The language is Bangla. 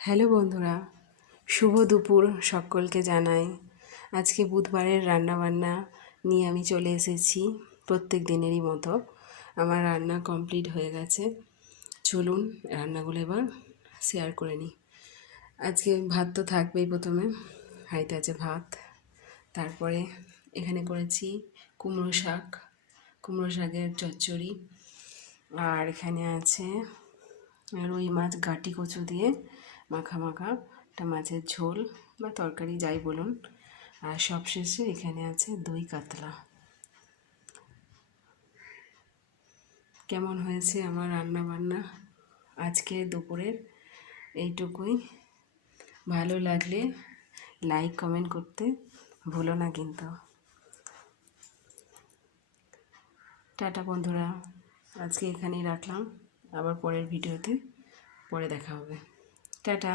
হ্যালো বন্ধুরা, শুভ দুপুর সকলকে জানাই। আজকে বুধবারের রান্নাবান্না নিয়ে আমি চলে এসেছি প্রত্যেক দিনেরই মতো। আমার রান্না কমপ্লিট হয়ে গেছে। চলুন রান্নাগুলো এবার শেয়ার করে নিই। আজকে ভাত তো থাকবেই। প্রথমে হাঁড়িতে আছে ভাত, তারপরে এখানে করেছি কুমড়ো শাকের চচ্চড়ি, আর এখানে আছে রুই মাছ গাটি কচু দিয়ে মাখা একটা মাছের ঝোল বা তরকারি যাই বলুন। আর সবশেষে এখানে আছে দই কাতলা। কেমন হয়েছে আমার রান্না বান্না আজকে দুপুরের এইটুকুই। ভালো লাগলে লাইক কমেন্ট করতে ভুলো না কিন্তু। টাটা বন্ধুরা, আজকে এখানেই রাখলাম। আবার পরের ভিডিওতে পরে দেখা হবে। টাটা।